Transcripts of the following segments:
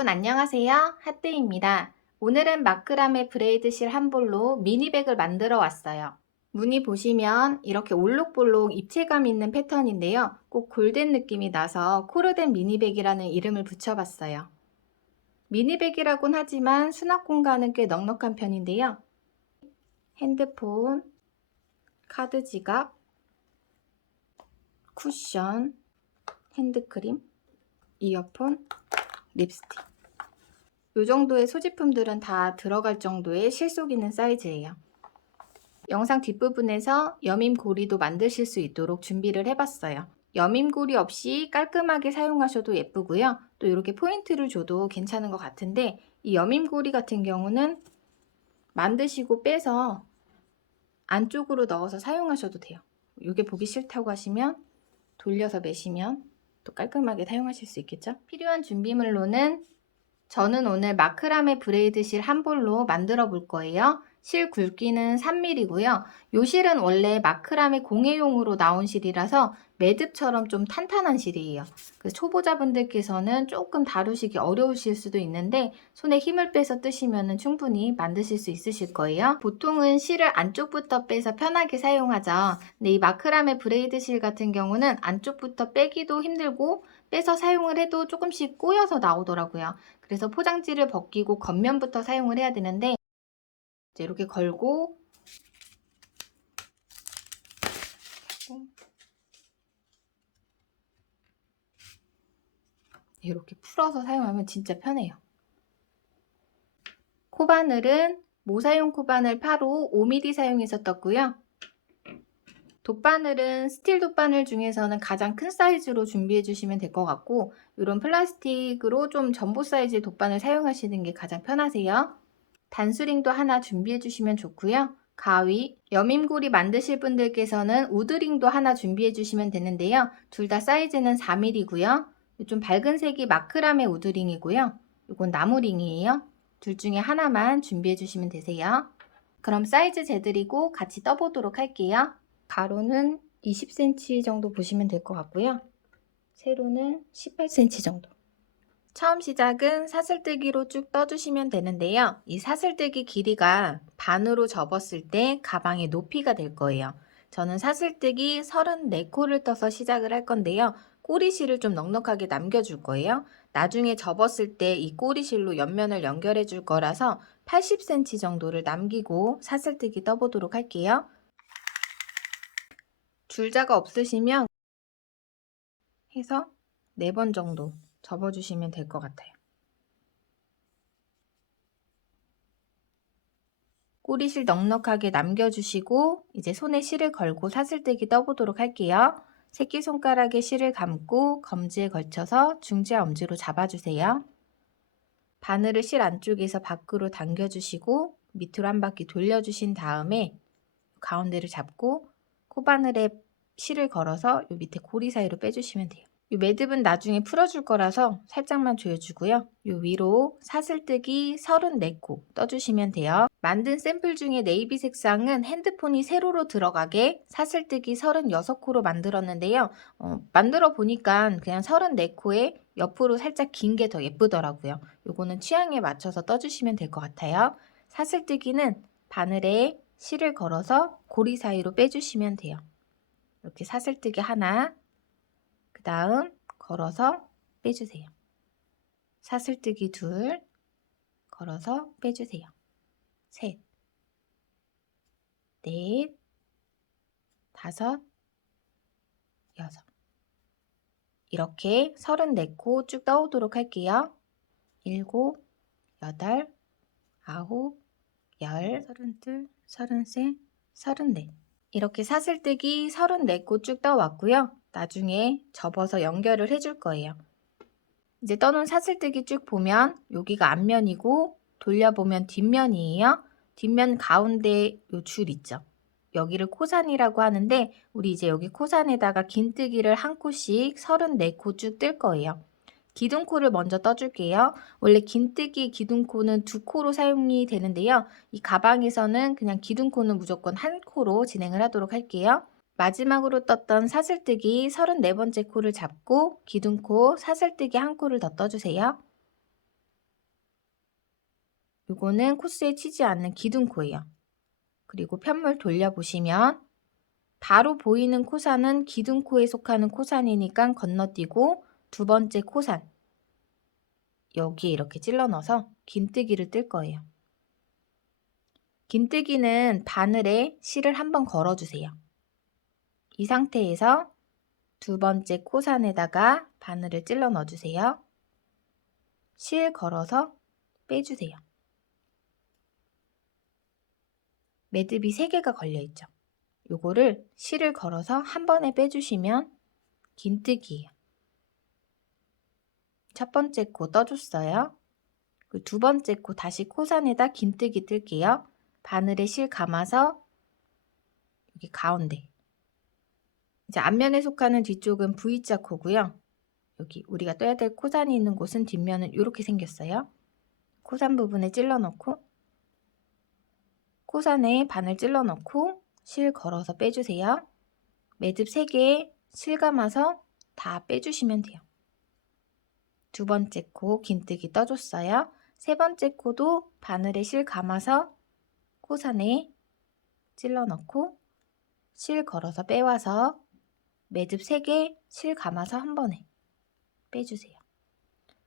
여러분 안녕하세요. 핫데이입니다. 오늘은 마크라메 브레이드실 한 볼로 미니백을 만들어 왔어요. 무늬 보시면 이렇게 올록볼록 입체감 있는 패턴인데요. 꼭 골덴 느낌이 나서 코르덴 미니백이라는 이름을 붙여봤어요. 미니백이라곤 하지만 수납 공간은 꽤 넉넉한 편인데요. 핸드폰, 카드 지갑, 쿠션, 핸드크림, 이어폰, 립스틱 이 정도의 소지품들은 다 들어갈 정도의 실속 있는 사이즈예요. 영상 뒷부분에서 여밈고리도 만드실 수 있도록 준비를 해봤어요. 여밈고리 없이 깔끔하게 사용하셔도 예쁘고요. 또 이렇게 포인트를 줘도 괜찮은 것 같은데 이 여밈고리 같은 경우는 만드시고 빼서 안쪽으로 넣어서 사용하셔도 돼요. 이게 보기 싫다고 하시면 돌려서 매시면 또 깔끔하게 사용하실 수 있겠죠? 필요한 준비물로는 저는 오늘 마크라메 브레이드 실 한 볼로 만들어 볼 거예요. 실 굵기는 3mm고요. 이 실은 원래 마크라메 공예용으로 나온 실이라서 매듭처럼 좀 탄탄한 실이에요. 초보자분들께서는 조금 다루시기 어려우실 수도 있는데 손에 힘을 빼서 뜨시면 충분히 만드실 수 있으실 거예요. 보통은 실을 안쪽부터 빼서 편하게 사용하죠. 근데 이 마크라메 브레이드 실 같은 경우는 안쪽부터 빼기도 힘들고 빼서 사용을 해도 조금씩 꼬여서 나오더라고요. 그래서 포장지를 벗기고 겉면부터 사용을 해야 되는데 이렇게 걸고 이렇게 풀어서 사용하면 진짜 편해요. 코바늘은 모사용 코바늘 8호 5mm 사용해서 떴고요. 돗바늘은 스틸 돗바늘 중에서는 가장 큰 사이즈로 준비해 주시면 될 것 같고 이런 플라스틱으로 좀 전보 사이즈의 돗바늘 사용하시는 게 가장 편하세요. 단수링도 하나 준비해 주시면 좋고요. 가위, 여밈고리 만드실 분들께서는 우드링도 하나 준비해 주시면 되는데요. 둘 다 사이즈는 4mm고요. 좀 밝은 색이 마크라메 우드링이고요. 이건 나무링이에요. 둘 중에 하나만 준비해 주시면 되세요. 그럼 사이즈 재드리고 같이 떠보도록 할게요. 가로는 20cm 정도 보시면 될 것 같고요. 세로는 18cm 정도. 처음 시작은 사슬뜨기로 쭉 떠주시면 되는데요. 이 사슬뜨기 길이가 반으로 접었을 때 가방의 높이가 될 거예요. 저는 사슬뜨기 34코를 떠서 시작을 할 건데요. 꼬리실을 좀 넉넉하게 남겨줄 거예요. 나중에 접었을 때 이 꼬리실로 옆면을 연결해 줄 거라서 80cm 정도를 남기고 사슬뜨기 떠보도록 할게요. 줄자가 없으시면 해서 4번 정도 접어주시면 될 것 같아요. 꼬리실 넉넉하게 남겨주시고 이제 손에 실을 걸고 사슬뜨기 떠보도록 할게요. 새끼손가락에 실을 감고 검지에 걸쳐서 중지와 엄지로 잡아주세요. 바늘을 실 안쪽에서 밖으로 당겨주시고 밑으로 한 바퀴 돌려주신 다음에 가운데를 잡고 코바늘에 실을 걸어서 이 밑에 고리 사이로 빼주시면 돼요. 이 매듭은 나중에 풀어줄 거라서 살짝만 조여주고요. 이 위로 사슬뜨기 34코 떠주시면 돼요. 만든 샘플 중에 네이비 색상은 핸드폰이 세로로 들어가게 사슬뜨기 36코로 만들었는데요. 만들어 보니까 그냥 34코에 옆으로 살짝 긴 게 더 예쁘더라고요. 요거는 취향에 맞춰서 떠주시면 될 것 같아요. 사슬뜨기는 바늘에 실을 걸어서 고리 사이로 빼주시면 돼요. 이렇게 사슬뜨기 하나, 그 다음 걸어서 빼주세요. 사슬뜨기 둘, 걸어서 빼주세요. 셋, 넷, 다섯, 여섯. 이렇게 34코 쭉 떠오도록 할게요. 7, 8, 9, 10, 32, 33, 34. 이렇게 사슬뜨기 34코 쭉 떠왔고요. 나중에 접어서 연결을 해줄 거예요. 이제 떠놓은 사슬뜨기 쭉 보면 여기가 앞면이고 돌려보면 뒷면이에요. 뒷면 가운데 요 줄 있죠. 여기를 코산이라고 하는데 우리 이제 여기 코산에다가 긴뜨기를 한 코씩 34코 쭉 뜰 거예요. 기둥코를 먼저 떠줄게요. 원래 긴뜨기 기둥코는 2코로 사용이 되는데요. 이 가방에서는 그냥 기둥코는 무조건 한 코로 진행을 하도록 할게요. 마지막으로 떴던 사슬뜨기 34번째 코를 잡고 기둥코 사슬뜨기 한 코를 더 떠주세요. 요거는 코스에 치지 않는 기둥코예요. 그리고 편물 돌려보시면 바로 보이는 코산은 기둥코에 속하는 코산이니까 건너뛰고 두 번째 코산 여기에 이렇게 찔러 넣어서 긴뜨기를 뜰 거예요. 긴뜨기는 바늘에 실을 한번 걸어주세요. 이 상태에서 두 번째 코산에다가 바늘을 찔러 넣어주세요. 실 걸어서 빼주세요. 매듭이 3개가 걸려있죠. 요거를 실을 걸어서 한 번에 빼주시면 긴뜨기예요. 첫 번째 코 떠줬어요. 두 번째 코 다시 코산에다 긴뜨기 뜰게요. 바늘에 실 감아서 여기 가운데. 이제 앞면에 속하는 뒤쪽은 V자 코고요. 여기 우리가 떠야 될 코산이 있는 곳은 뒷면은 이렇게 생겼어요. 코산 부분에 찔러 넣고 코산에 바늘 찔러 넣고 실 걸어서 빼주세요. 매듭 3개에 실 감아서 다 빼주시면 돼요. 두 번째 코 긴뜨기 떠줬어요. 세 번째 코도 바늘에 실 감아서 코산에 찔러 넣고 실 걸어서 빼와서 매듭 3개 실 감아서 한 번에 빼주세요.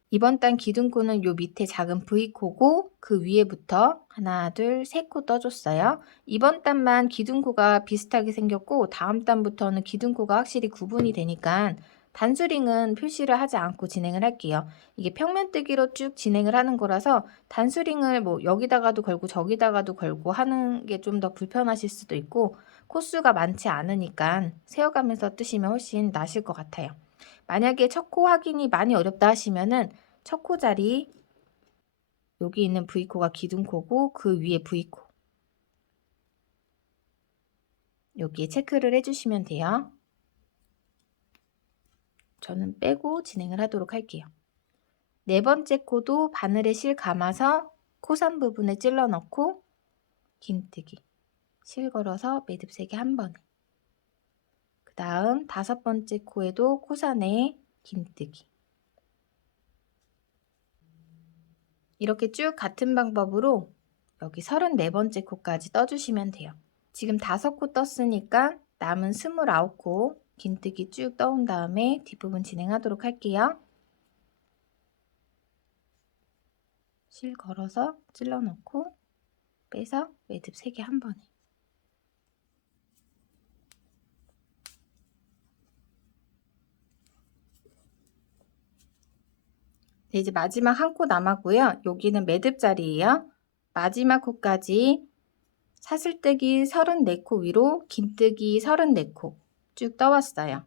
이번 단 기둥코는 요 밑에 작은 V코고 그 위에부터 하나, 둘, 3코 떠줬어요. 이번 단만 기둥코가 비슷하게 생겼고 다음 단부터는 기둥코가 확실히 구분이 되니까 단수링은 표시를 하지 않고 진행을 할게요. 이게 평면뜨기로 쭉 진행을 하는 거라서 단수링을 뭐 여기다가도 걸고 저기다가도 걸고 하는 게 좀 더 불편하실 수도 있고 코수가 많지 않으니까 세어가면서 뜨시면 훨씬 나으실 것 같아요. 만약에 첫 코 확인이 많이 어렵다 하시면은 첫 코 자리 여기 있는 V코가 기둥코고 그 위에 V코 여기에 체크를 해주시면 돼요. 저는 빼고 진행을 하도록 할게요. 네 번째 코도 바늘에 실 감아서 코산 부분에 찔러 넣고 긴뜨기 실 걸어서 매듭 3개 한 번에 그 다음 다섯 번째 코에도 코산에 긴뜨기 이렇게 쭉 같은 방법으로 여기 34번째 코까지 떠주시면 돼요. 지금 5코 떴으니까 남은 29코 긴뜨기 쭉 떠온 다음에 뒷부분 진행하도록 할게요. 실 걸어서 찔러 넣고 빼서 매듭 3개 한 번에 네, 이제 마지막 한 코 남았고요. 여기는 매듭 자리예요. 마지막 코까지 사슬뜨기 34코 위로 긴뜨기 34코 쭉 떠왔어요.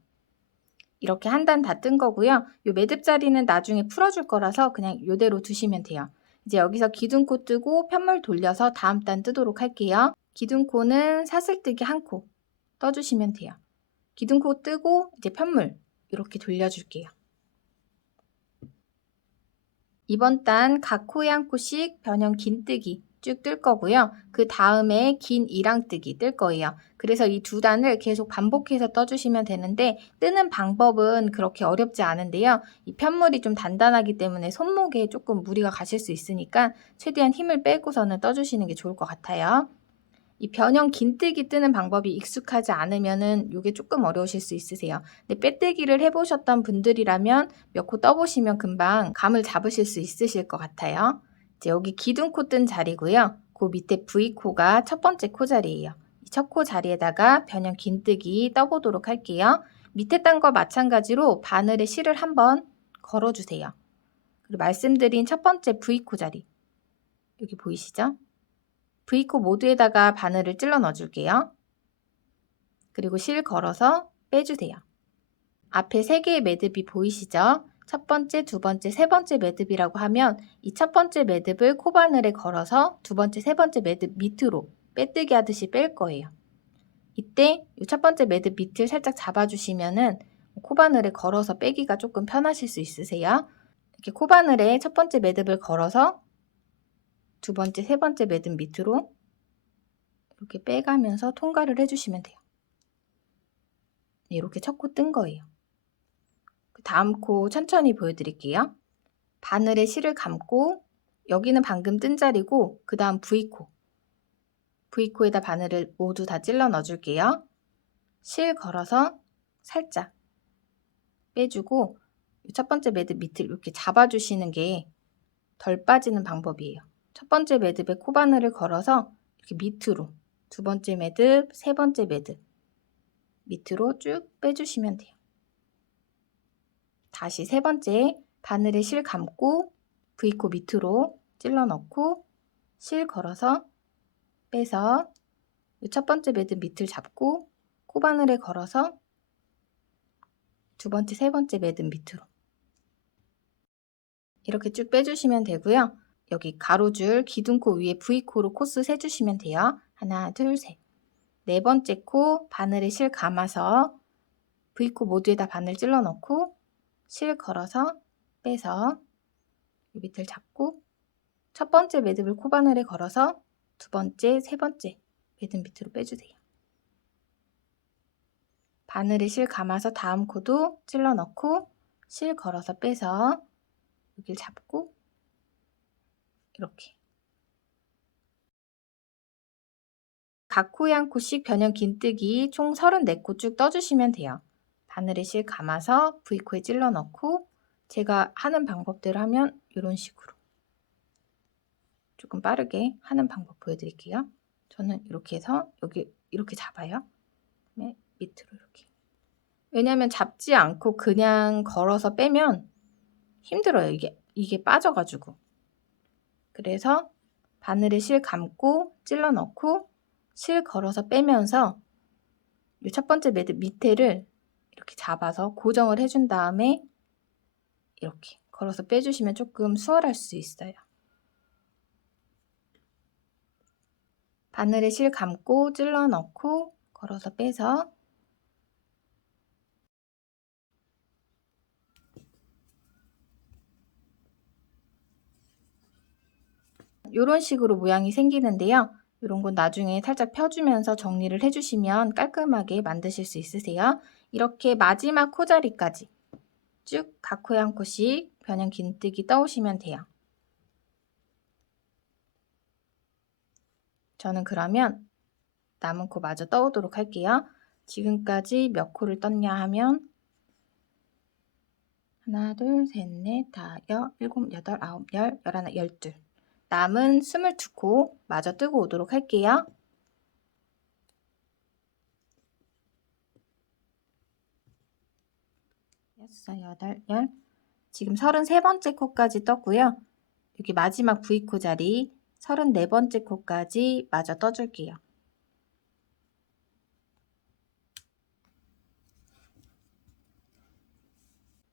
이렇게 한 단 다 뜬 거고요. 요 매듭 자리는 나중에 풀어줄 거라서 그냥 이대로 두시면 돼요. 이제 여기서 기둥코 뜨고 편물 돌려서 다음 단 뜨도록 할게요. 기둥코는 사슬뜨기 한 코 떠주시면 돼요. 기둥코 뜨고 이제 편물 이렇게 돌려줄게요. 이번 단 각 코에 한 코씩 변형 긴뜨기 쭉 뜰 거고요. 그 다음에 긴 이랑뜨기 뜰 거예요. 그래서 이 두 단을 계속 반복해서 떠주시면 되는데 뜨는 방법은 그렇게 어렵지 않은데요. 이 편물이 좀 단단하기 때문에 손목에 조금 무리가 가실 수 있으니까 최대한 힘을 빼고서는 떠주시는 게 좋을 것 같아요. 이 변형 긴뜨기 뜨는 방법이 익숙하지 않으면은 이게 조금 어려우실 수 있으세요. 근데 빼뜨기를 해보셨던 분들이라면 몇 코 떠보시면 금방 감을 잡으실 수 있으실 것 같아요. 이제 여기 기둥코 뜬 자리고요. 그 밑에 V코가 첫 번째 코 자리예요. 이 첫 코 자리에다가 변형 긴뜨기 떠보도록 할게요. 밑에 딴과 마찬가지로 바늘에 실을 한번 걸어주세요. 그리고 말씀드린 첫 번째 V코 자리 여기 보이시죠? V코 모두에다가 바늘을 찔러 넣어줄게요. 그리고 실 걸어서 빼주세요. 앞에 3개의 매듭이 보이시죠? 첫 번째, 두 번째, 세 번째 매듭이라고 하면 이 첫 번째 매듭을 코바늘에 걸어서 두 번째, 세 번째 매듭 밑으로 빼뜨기 하듯이 뺄 거예요. 이때 이 첫 번째 매듭 밑을 살짝 잡아주시면은 코바늘에 걸어서 빼기가 조금 편하실 수 있으세요. 이렇게 코바늘에 첫 번째 매듭을 걸어서 두 번째, 세 번째 매듭 밑으로 이렇게 빼가면서 통과를 해주시면 돼요. 네, 이렇게 첫 코 뜬 거예요. 다음 코 천천히 보여드릴게요. 바늘에 실을 감고 여기는 방금 뜬 자리고 그 다음 V코. V코에다 바늘을 모두 다 찔러 넣어줄게요. 실 걸어서 살짝 빼주고 첫 번째 매듭 밑을 이렇게 잡아주시는 게 덜 빠지는 방법이에요. 첫 번째 매듭에 코바늘을 걸어서 이렇게 밑으로, 두 번째 매듭, 세 번째 매듭 밑으로 쭉 빼주시면 돼요. 다시 세 번째 바늘에 실 감고 V코 밑으로 찔러 넣고 실 걸어서 빼서 첫 번째 매듭 밑을 잡고 코바늘에 걸어서 두 번째, 세 번째 매듭 밑으로 이렇게 쭉 빼주시면 되고요. 여기 가로줄 기둥코 위에 V코로 코스 세주시면 돼요. 하나, 둘, 셋. 네 번째 코 바늘에 실 감아서 V코 모두에다 바늘 찔러 넣고 실 걸어서 빼서 이 밑을 잡고 첫 번째 매듭을 코바늘에 걸어서 두 번째, 세 번째 매듭 밑으로 빼주세요. 바늘에 실 감아서 다음 코도 찔러 넣고 실 걸어서 빼서 여기를 잡고 이렇게 각 코에 한 코씩 변형 긴뜨기 총 34코 쭉 떠주시면 돼요. 바늘에 실 감아서 V코에 찔러 넣고 제가 하는 방법대로 하면 이런 식으로 조금 빠르게 하는 방법 보여드릴게요. 저는 이렇게 해서 여기 이렇게 잡아요. 그다음에 밑으로 이렇게. 왜냐면 잡지 않고 그냥 걸어서 빼면 힘들어요. 이게 빠져가지고. 그래서 바늘에 실 감고 찔러 넣고 실 걸어서 빼면서 이 첫 번째 매듭 밑에를 이렇게 잡아서 고정을 해준 다음에 이렇게 걸어서 빼주시면 조금 수월할 수 있어요. 바늘에 실 감고 찔러 넣고 걸어서 빼서 이런 식으로 모양이 생기는데요. 이런 건 나중에 살짝 펴주면서 정리를 해주시면 깔끔하게 만드실 수 있으세요. 이렇게 마지막 코자리까지 쭉 각 코에 한 코씩 변형 긴뜨기 떠오시면 돼요. 저는 그러면 남은 코 마저 떠오도록 할게요. 지금까지 몇 코를 떴냐 하면 하나, 둘, 셋, 넷, 다, 일곱, 여덟, 아홉, 열, 열하나, 열둘. 남은 22코 마저 뜨고 오도록 할게요. 여섯, 여덟, 열. 지금 33번째 코까지 떴고요. 여기 마지막 V코 자리 34번째 코까지 마저 떠줄게요.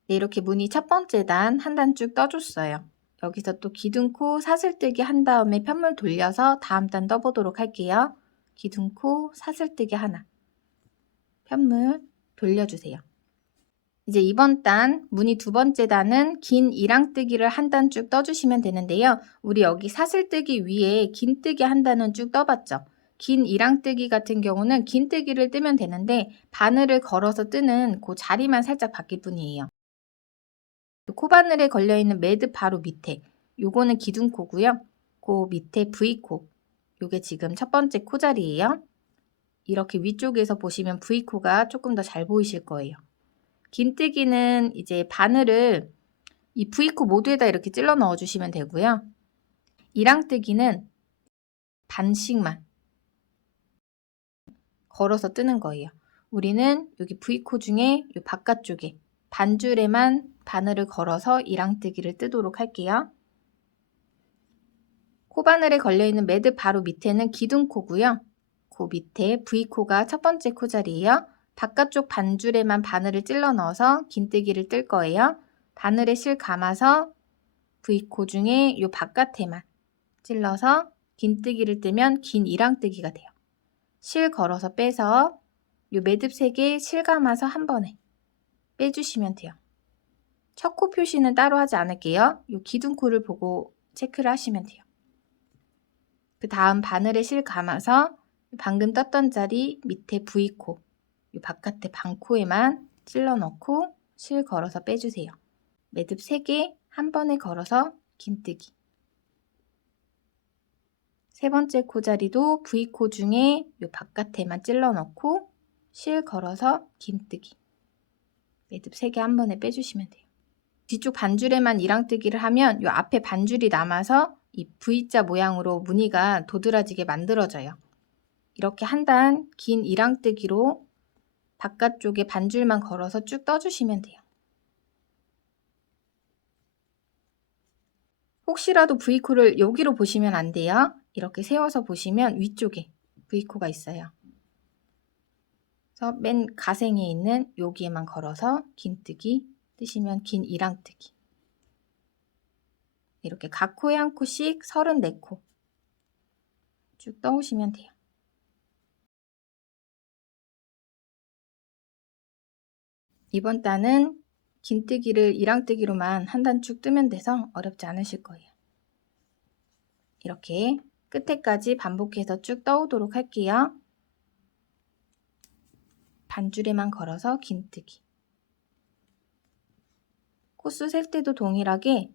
네, 이렇게 무늬 첫 번째 단 한 단 쭉 떠줬어요. 여기서 또 기둥코 사슬뜨기 한 다음에 편물 돌려서 다음 단 떠보도록 할게요. 기둥코 사슬뜨기 하나, 편물 돌려주세요. 이제 이번 단 무늬 두 번째 단은 긴 이랑뜨기를 한 단 쭉 떠주시면 되는데요. 우리 여기 사슬뜨기 위에 긴뜨기 한 단은 쭉 떠봤죠. 긴 이랑뜨기 같은 경우는 긴뜨기를 뜨면 되는데 바늘을 걸어서 뜨는 그 자리만 살짝 바뀔 뿐이에요. 코바늘에 걸려있는 매듭 바로 밑에 요거는 기둥코고요. 그 밑에 V코 요게 지금 첫 번째 코 자리예요. 이렇게 위쪽에서 보시면 V코가 조금 더 잘 보이실 거예요. 긴뜨기는 이제 바늘을 이 V코 모두에다 이렇게 찔러 넣어 주시면 되고요. 이랑뜨기는 반씩만 걸어서 뜨는 거예요. 우리는 여기 V코 중에 이 바깥쪽에 반줄에만 바늘을 걸어서 이랑뜨기를 뜨도록 할게요. 코바늘에 걸려있는 매듭 바로 밑에는 기둥코고요. 그 밑에 V코가 첫 번째 코 자리예요. 바깥쪽 반줄에만 바늘을 찔러 넣어서 긴뜨기를 뜰 거예요. 바늘에 실 감아서 V코 중에 이 바깥에만 찔러서 긴뜨기를 뜨면 긴 이랑뜨기가 돼요. 실 걸어서 빼서 이 매듭 3개 실 감아서 한 번에 빼주시면 돼요. 첫 코 표시는 따로 하지 않을게요. 이 기둥코를 보고 체크를 하시면 돼요. 그 다음 바늘에 실 감아서 방금 떴던 자리 밑에 V코 이 바깥에 반코에만 찔러 넣고 실 걸어서 빼주세요. 매듭 3개 한 번에 걸어서 긴뜨기. 세 번째 코 자리도 V코 중에 요 바깥에만 찔러 넣고 실 걸어서 긴뜨기. 매듭 3개 한 번에 빼주시면 돼요. 뒤쪽 반줄에만 이랑뜨기를 하면 요 앞에 반줄이 남아서 이 V자 모양으로 무늬가 도드라지게 만들어져요. 이렇게 한 단 긴 이랑뜨기로 바깥쪽에 반줄만 걸어서 쭉 떠주시면 돼요. 혹시라도 V코를 여기로 보시면 안 돼요. 이렇게 세워서 보시면 위쪽에 V코가 있어요. 그래서 맨 가생에 있는 여기에만 걸어서 긴뜨기 뜨시면 긴 이랑뜨기. 이렇게 각 코에 한 코씩 34코 쭉 떠오시면 돼요. 이번 단은 긴뜨기를 이랑뜨기로만 한 단 쭉 뜨면 돼서 어렵지 않으실 거예요. 이렇게 끝에까지 반복해서 쭉 떠오도록 할게요. 반줄에만 걸어서 긴뜨기. 코수 셀 때도 동일하게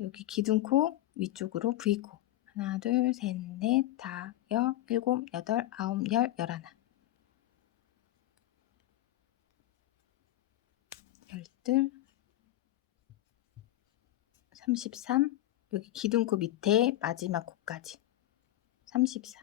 여기 기둥코 위쪽으로 V코 하나, 둘, 셋, 넷, 다, 여, 일곱, 여덟, 아홉, 열, 열하나, 열둘, 33, 여기 기둥코 밑에 마지막 코까지 34.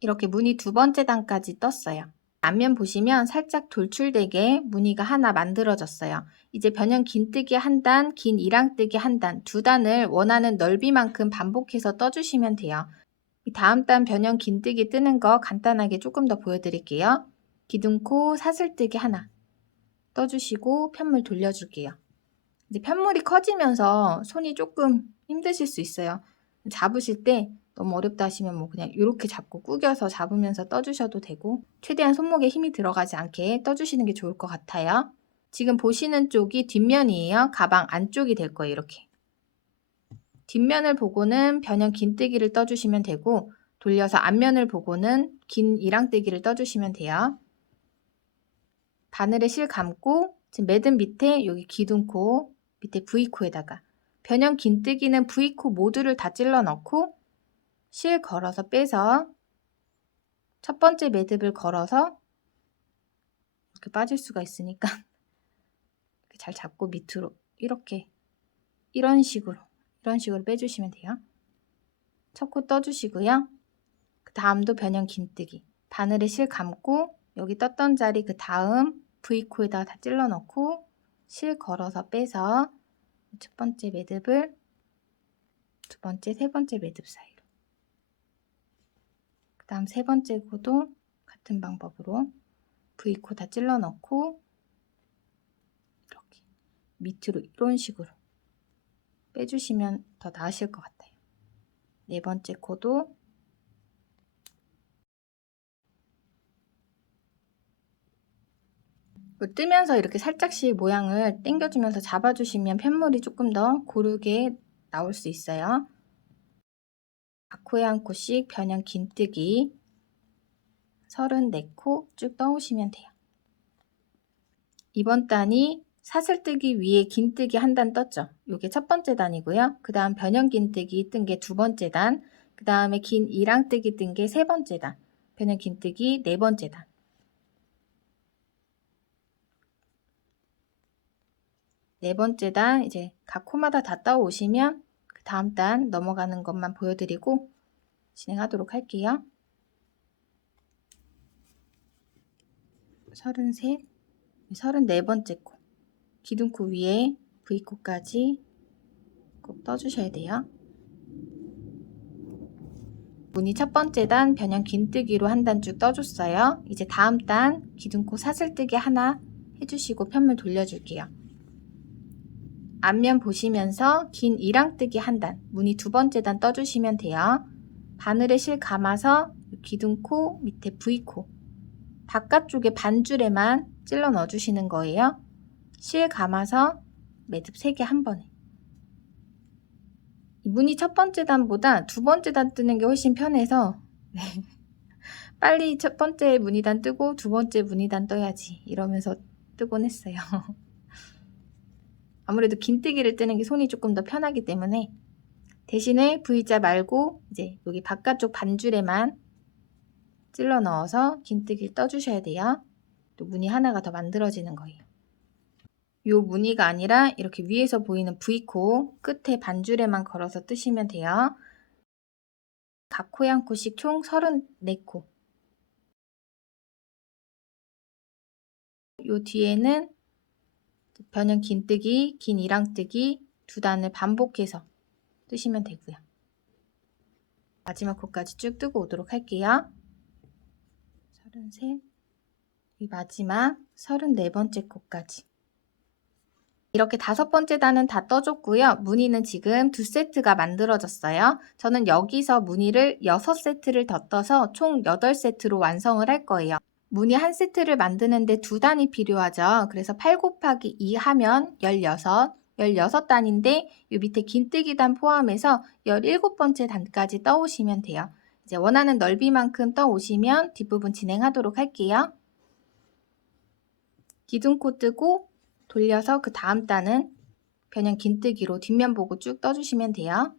이렇게 무늬 두 번째 단까지 떴어요. 앞면 보시면 살짝 돌출되게 무늬가 하나 만들어졌어요. 이제 변형 긴뜨기 한 단, 긴 이랑뜨기 한 단, 두 단을 원하는 넓이만큼 반복해서 떠주시면 돼요. 이 다음 단 변형 긴뜨기 뜨는 거 간단하게 조금 더 보여드릴게요. 기둥코 사슬뜨기 하나 떠주시고 편물 돌려줄게요. 이제 편물이 커지면서 손이 조금 힘드실 수 있어요. 잡으실 때 너무 어렵다 하시면 뭐 그냥 이렇게 잡고 구겨서 잡으면서 떠주셔도 되고 최대한 손목에 힘이 들어가지 않게 떠주시는 게 좋을 것 같아요. 지금 보시는 쪽이 뒷면이에요. 가방 안쪽이 될 거예요. 이렇게. 뒷면을 보고는 변형 긴뜨기를 떠주시면 되고 돌려서 앞면을 보고는 긴 이랑뜨기를 떠주시면 돼요. 바늘에 실 감고 지금 매듭 밑에 여기 기둥코 밑에 V코에다가 변형 긴뜨기는 V코 모두를 다 찔러 넣고 실 걸어서 빼서 첫 번째 매듭을 걸어서 이렇게 빠질 수가 있으니까 이렇게 잘 잡고 밑으로 이렇게 이런 식으로 빼주시면 돼요. 첫 코 떠주시고요. 그 다음도 변형 긴뜨기 바늘에 실 감고 여기 떴던 자리 그 다음 V코에다가 다 찔러 넣고 실 걸어서 빼서 첫 번째 매듭을 두 번째, 세 번째 매듭 사이로 그 다음 세 번째 코도 같은 방법으로 V코 다 찔러 넣고 이렇게 밑으로 이런 식으로 빼주시면 더 나으실 것 같아요. 네 번째 코도 뜨면서 이렇게 살짝씩 모양을 당겨주면서 잡아주시면 편물이 조금 더 고르게 나올 수 있어요. 각 코에 한 코씩 변형 긴뜨기 34코 쭉 떠오시면 돼요. 이번 단이 사슬뜨기 위에 긴뜨기 한 단 떴죠. 이게 첫 번째 단이고요. 그 다음 변형 긴뜨기 뜬 게 두 번째 단, 그 다음에 긴 이랑뜨기 뜬 게 세 번째 단, 변형 긴뜨기 네 번째 단. 네 번째 단 이제 각 코마다 다 떠오시면 그 다음 단 넘어가는 것만 보여드리고 진행하도록 할게요. 33, 34번째 코 기둥코 위에 V코까지 꼭 떠주셔야 돼요. 무늬 첫 번째 단 변형 긴뜨기로 한 단 쭉 떠줬어요. 이제 다음 단 기둥코 사슬뜨기 하나 해주시고 편물 돌려줄게요. 앞면 보시면서 긴 이랑뜨기 한 단, 무늬 두 번째 단 떠주시면 돼요. 바늘에 실 감아서 기둥코 밑에 V코 바깥쪽에 반줄에만 찔러 넣어주시는 거예요. 실 감아서 매듭 3개 한 번에. 무늬 첫 번째 단보다 두 번째 단 뜨는 게 훨씬 편해서 빨리 첫 번째 무늬단 뜨고 두 번째 무늬단 떠야지 이러면서 뜨곤 했어요. 아무래도 긴뜨기를 뜨는 게 손이 조금 더 편하기 때문에 대신에 V자 말고 이제 여기 바깥쪽 반줄에만 찔러 넣어서 긴뜨기를 떠주셔야 돼요. 또 무늬 하나가 더 만들어지는 거예요. 요 무늬가 아니라 이렇게 위에서 보이는 V코 끝에 반줄에만 걸어서 뜨시면 돼요. 각 코 한 코씩 총 34코. 요 뒤에는 변형 긴뜨기, 긴 이랑뜨기 두 단을 반복해서 뜨시면 되고요. 마지막 코까지 쭉 뜨고 오도록 할게요. 33, 이 마지막 34번째 코까지. 이렇게 5번째 단은 다 떠줬고요. 무늬는 지금 2세트가 만들어졌어요. 저는 여기서 무늬를 6세트를 더 떠서 총 8세트로 완성을 할 거예요. 무늬 한 세트를 만드는데 2단이 필요하죠. 그래서 8 곱하기 2 하면 16, 16단인데 이 밑에 긴뜨기 단 포함해서 17번째 단까지 떠오시면 돼요. 이제 원하는 넓이만큼 떠오시면 뒷부분 진행하도록 할게요. 기둥코 뜨고 돌려서 그 다음 단은 변형 긴뜨기로 뒷면 보고 쭉 떠주시면 돼요.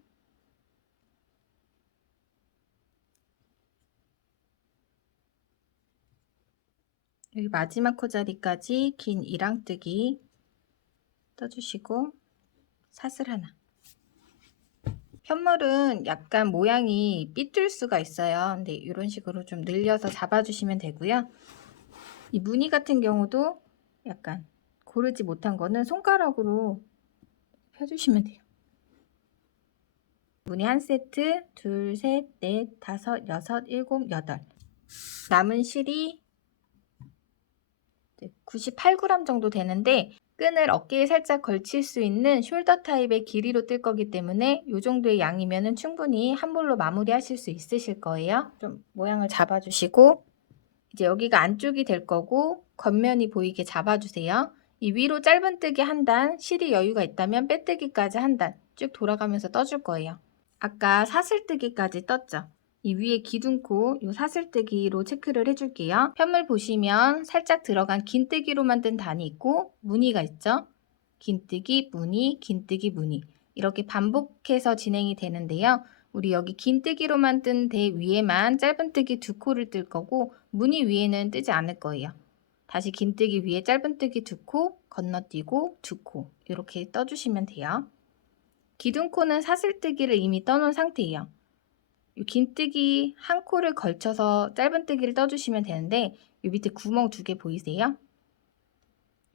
여기 마지막 코 자리까지 긴 이랑뜨기 떠주시고 사슬 하나. 편물은 약간 모양이 삐뚤 수가 있어요. 근데 이런 식으로 좀 늘려서 잡아주시면 되고요. 이 무늬 같은 경우도 약간 고르지 못한 거는 손가락으로 펴주시면 돼요. 무늬 한 세트, 둘, 셋, 넷, 다섯, 여섯, 일곱, 여덟. 남은 실이 98g 정도 되는데 끈을 어깨에 살짝 걸칠 수 있는 숄더 타입의 길이로 뜰 거기 때문에 이 정도의 양이면 충분히 한 볼로 마무리 하실 수 있으실 거예요. 좀 모양을 잡아주시고 이제 여기가 안쪽이 될 거고 겉면이 보이게 잡아주세요. 이 위로 짧은뜨기 한 단, 실이 여유가 있다면 빼뜨기까지 한 단 쭉 돌아가면서 떠줄 거예요. 아까 사슬뜨기까지 떴죠. 이 위에 기둥코 이 사슬뜨기로 체크를 해줄게요. 편물 보시면 살짝 들어간 긴뜨기로 만든 단이 있고 무늬가 있죠. 긴뜨기, 무늬, 긴뜨기, 무늬 이렇게 반복해서 진행이 되는데요. 우리 여기 긴뜨기로 만든 대 위에만 짧은뜨기 2코를 뜰 거고 무늬 위에는 뜨지 않을 거예요. 다시 긴뜨기 위에 짧은뜨기 2코, 건너뛰고 2코 이렇게 떠주시면 돼요. 기둥코는 사슬뜨기를 이미 떠놓은 상태예요. 이 긴뜨기 한 코를 걸쳐서 짧은뜨기를 떠주시면 되는데 이 밑에 구멍 2개 보이세요?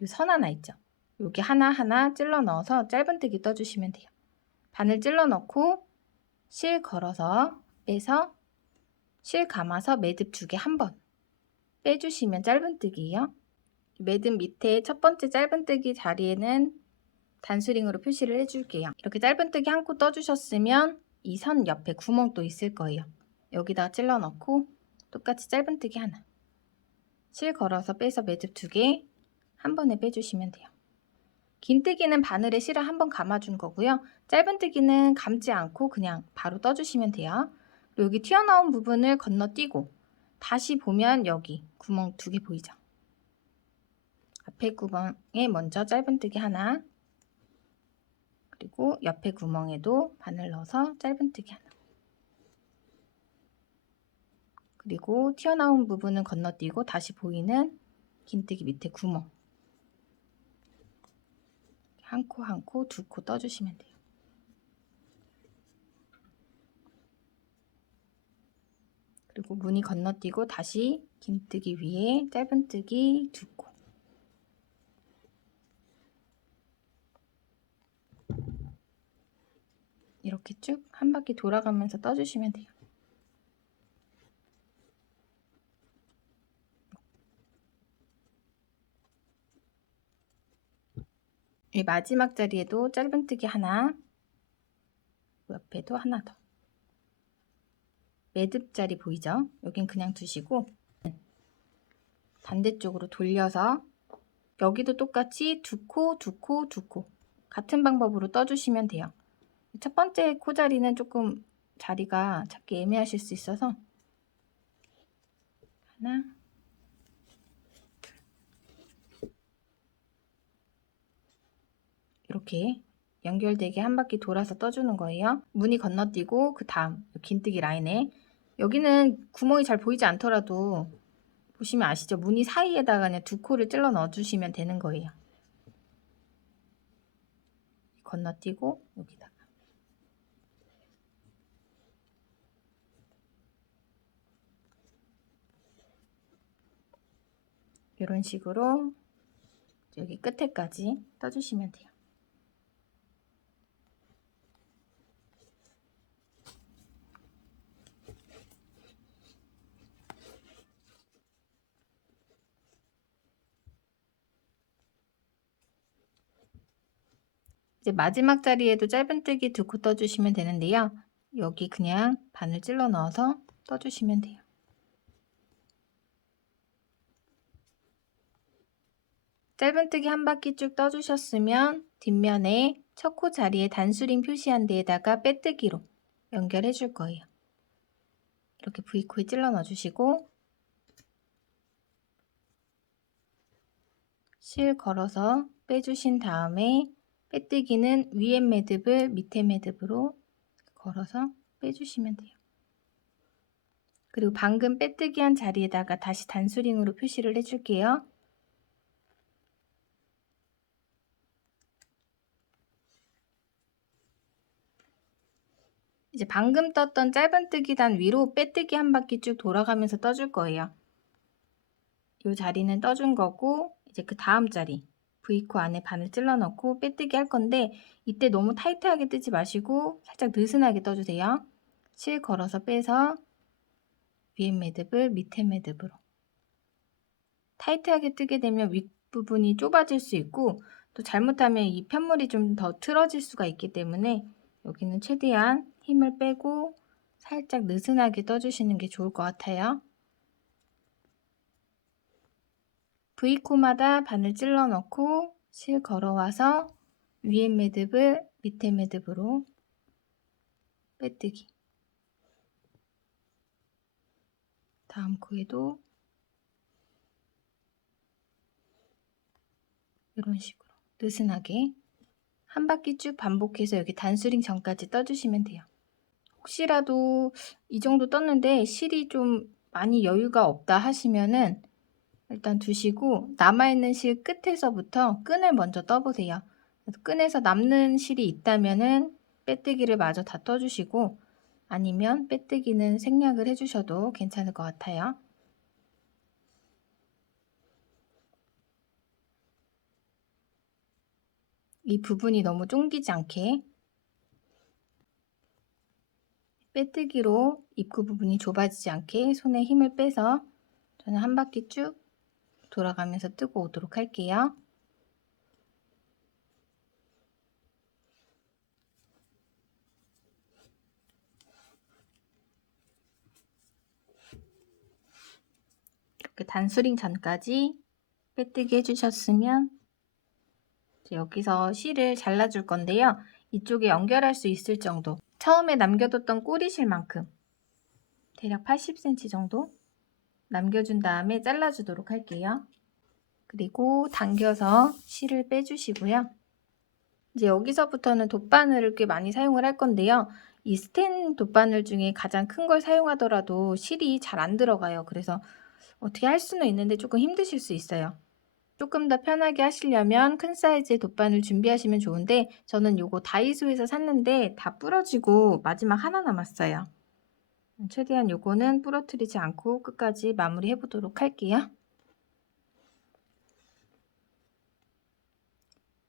이 선 하나 있죠? 여기 하나하나 찔러 넣어서 짧은뜨기 떠주시면 돼요. 바늘 찔러 넣고 실 걸어서 빼서 실 감아서 매듭 2개 한 번 빼주시면 짧은뜨기예요. 매듭 밑에 첫 번째 짧은뜨기 자리에는 단수링으로 표시를 해줄게요. 이렇게 짧은뜨기 한 코 떠주셨으면 이 선 옆에 구멍 또 있을 거예요. 여기다 찔러 넣고 똑같이 짧은뜨기 하나 실 걸어서 빼서 매듭 2개 한 번에 빼주시면 돼요. 긴뜨기는 바늘에 실을 한 번 감아준 거고요. 짧은뜨기는 감지 않고 그냥 바로 떠주시면 돼요. 여기 튀어나온 부분을 건너뛰고 다시 보면 여기 구멍 2개 보이죠? 앞에 구멍에 먼저 짧은뜨기 하나 그리고 옆에 구멍에도 바늘 넣어서 짧은뜨기 하나 그리고 튀어나온 부분은 건너뛰고 다시 보이는 긴뜨기 밑에 구멍 한 코 한 코, 2코 떠주시면 돼요. 그리고 무늬 건너뛰고 다시 긴뜨기 위에 짧은뜨기 2코 이렇게 쭉 한 바퀴 돌아가면서 떠주시면 돼요. 이 마지막 자리에도 짧은뜨기 하나 옆에도 하나 더 매듭 자리 보이죠? 여긴 그냥 두시고 반대쪽으로 돌려서 여기도 똑같이 2코, 2코, 2코 같은 방법으로 떠주시면 돼요. 첫 번째 코 자리는 조금 자리가 찾기 애매하실 수 있어서 하나 이렇게 연결되게 한 바퀴 돌아서 떠주는 거예요. 무늬 건너뛰고 그 다음 긴뜨기 라인에 여기는 구멍이 잘 보이지 않더라도 보시면 아시죠? 무늬 사이에다가 그냥 두 코를 찔러 넣어주시면 되는 거예요. 건너뛰고 여기다가 이런 식으로 여기 끝에까지 떠주시면 돼요. 이제 마지막 자리에도 짧은뜨기 2코 떠주시면 되는데요. 여기 그냥 바늘 찔러 넣어서 떠주시면 돼요. 짧은뜨기 한 바퀴 쭉 떠주셨으면 뒷면에 첫 코 자리에 단수링 표시한 데에다가 빼뜨기로 연결해 줄 거예요. 이렇게 V코에 찔러 넣어주시고 실 걸어서 빼주신 다음에 빼뜨기는 위에 매듭을 밑에 매듭으로 걸어서 빼주시면 돼요. 그리고 방금 빼뜨기 한 자리에다가 다시 단수링으로 표시를 해줄게요. 이제 방금 떴던 짧은뜨기 단 위로 빼뜨기 한 바퀴 쭉 돌아가면서 떠줄 거예요. 이 자리는 떠준 거고 이제 그 다음 자리 V코 안에 바늘 찔러 넣고 빼뜨기 할 건데 이때 너무 타이트하게 뜨지 마시고 살짝 느슨하게 떠주세요. 실 걸어서 빼서 위에 매듭을 밑에 매듭으로 타이트하게 뜨게 되면 윗부분이 좁아질 수 있고 또 잘못하면 이 편물이 좀 더 틀어질 수가 있기 때문에 여기는 최대한 힘을 빼고 살짝 느슨하게 떠주시는 게 좋을 것 같아요. V코마다 바늘 찔러 넣고 실 걸어와서 위에 매듭을 밑에 매듭으로 빼뜨기. 다음 코에도 이런 식으로 느슨하게 한 바퀴 쭉 반복해서 여기 단수링 전까지 떠주시면 돼요. 혹시라도 이 정도 떴는데 실이 좀 많이 여유가 없다 하시면은 일단 두시고 남아있는 실 끝에서부터 끈을 먼저 떠보세요. 그래서 끈에서 남는 실이 있다면은 빼뜨기를 마저 다 떠주시고 아니면 빼뜨기는 생략을 해주셔도 괜찮을 것 같아요. 이 부분이 너무 쫑기지 않게 빼뜨기로 입구 부분이 좁아지지 않게 손에 힘을 빼서 저는 한 바퀴 쭉 돌아가면서 뜨고 오도록 할게요. 이렇게 단수링 전까지 빼뜨기 해주셨으면 여기서 실을 잘라줄 건데요. 이쪽에 연결할 수 있을 정도 처음에 남겨뒀던 꼬리실만큼 대략 80cm 정도 남겨준 다음에 잘라주도록 할게요. 그리고 당겨서 실을 빼주시고요. 이제 여기서부터는 돗바늘을 꽤 많이 사용을 할 건데요. 이 스텐 돗바늘 중에 가장 큰 걸 사용하더라도 실이 잘 안 들어가요. 그래서 어떻게 할 수는 있는데 조금 힘드실 수 있어요. 조금 더 편하게 하시려면 큰 사이즈의 돗바늘 준비하시면 좋은데 저는 요거 다이소에서 샀는데 다 부러지고 마지막 하나 남았어요. 최대한 요거는 부러뜨리지 않고 끝까지 마무리 해보도록 할게요.